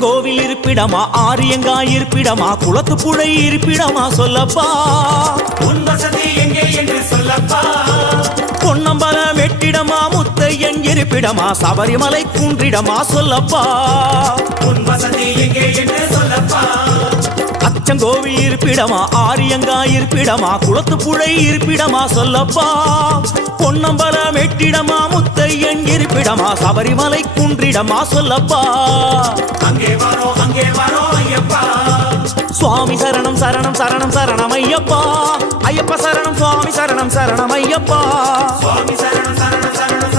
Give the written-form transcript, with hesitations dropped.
அச்சங்கோவில் இருப்பிடமா ஆரியங்காய் இருப்பிடமா குளத்துப்புழை இருப்பிடமா சொல்லப்பா உன் வசதி எங்கே என்று சொல்லப்பா பொன்னம்பலம் எட்டிடமா முத்தையன் இருப்பிடமா சபரிமலை குன்றிடமா சொல்லப்பா உன் வசதி எங்கே என்று சொல்லப்பா அச்சங்கோவில் இருப்பிடமா ஆரியங்காய் இருப்பிடமா குளத்துப்புழை இருப்பிடமா சொல்லப்பா பொன்னம்பலம் எட்டிடமா முத்தையன் இருப்பிடமா சபரிமலை குன்றிடமா சொல்லப்பா அங்கே வாரோ ஐயப்பா சுவாமி சரணம் சரணம் சரணம் சரணம் ஐயப்பா ஐயப்ப சரணம் சுவாமி சரணம் சரணம் ஐயப்பா சுவாமி சரணம் சரணம் சரணம்